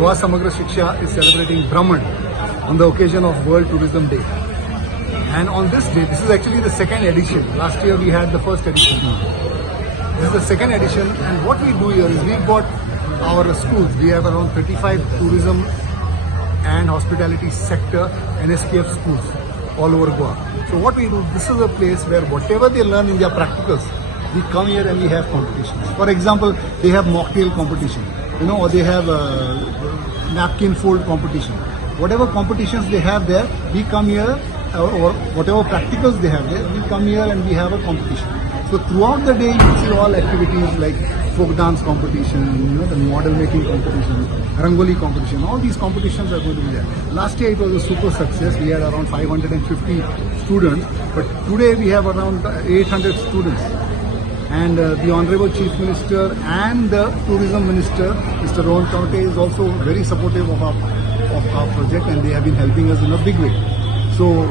Goa Samagra Shiksha is celebrating Brahman on the occasion of World Tourism Day. And on this day, this is actually the second edition. Last year we had the first edition. This is the second edition, and what we do here is we got our schools. We have around 35 tourism and hospitality sector NSPF schools all over Goa. So what we do, this is a place where whatever they learn in their practicals, we come here and we have competitions. For example, they have mocktail competition, or they have napkin fold competition. Whatever competitions they have there, we come here, or whatever practicals they have there, we come here and we have a competition. So throughout the day, you see all activities like folk dance competition, the model making competition, rangoli competition. All these competitions are going to be there. Last year it was a super success. We had around 550 students, but today we have around 800 students. And the Honorable Chief Minister and the Tourism Minister, Mr. Rohan Kaunte, is also very supportive of our project, and they have been helping us in a big way. So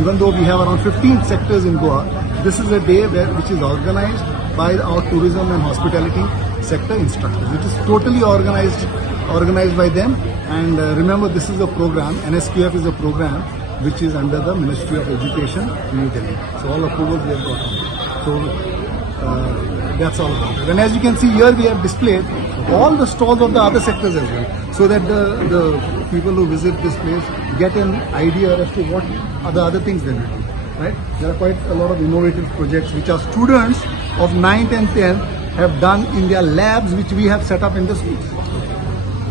even though we have around 15 sectors in Goa, this is a day which is organized by our tourism and hospitality sector instructors. It is totally organized by them. And remember, this is a program, NSQF is a program which is under the Ministry of Education, New Delhi. So all approvals we have got from them. So that's all about it. And as you can see here, we have displayed all the stalls of the other sectors as well, so that the people who visit this place get an idea as to what are the other things they will do. Right? There are quite a lot of innovative projects which our students of 9th and 10th have done in their labs, which we have set up in the schools.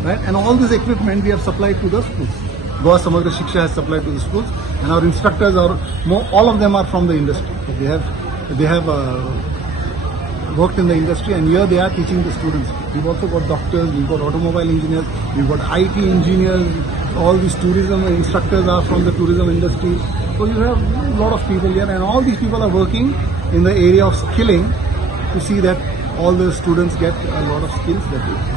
Right? And all this equipment we have supplied to the schools. Goa Samagra Shiksha has supplied to the schools, and our instructors are all of them are from the industry. They have worked in the industry, and here they are teaching the students. We've also got doctors, we've got automobile engineers, we've got IT engineers. All these tourism instructors are from the tourism industry. So you have a lot of people here, and all these people are working in the area of skilling to see that all the students get a lot of skills that they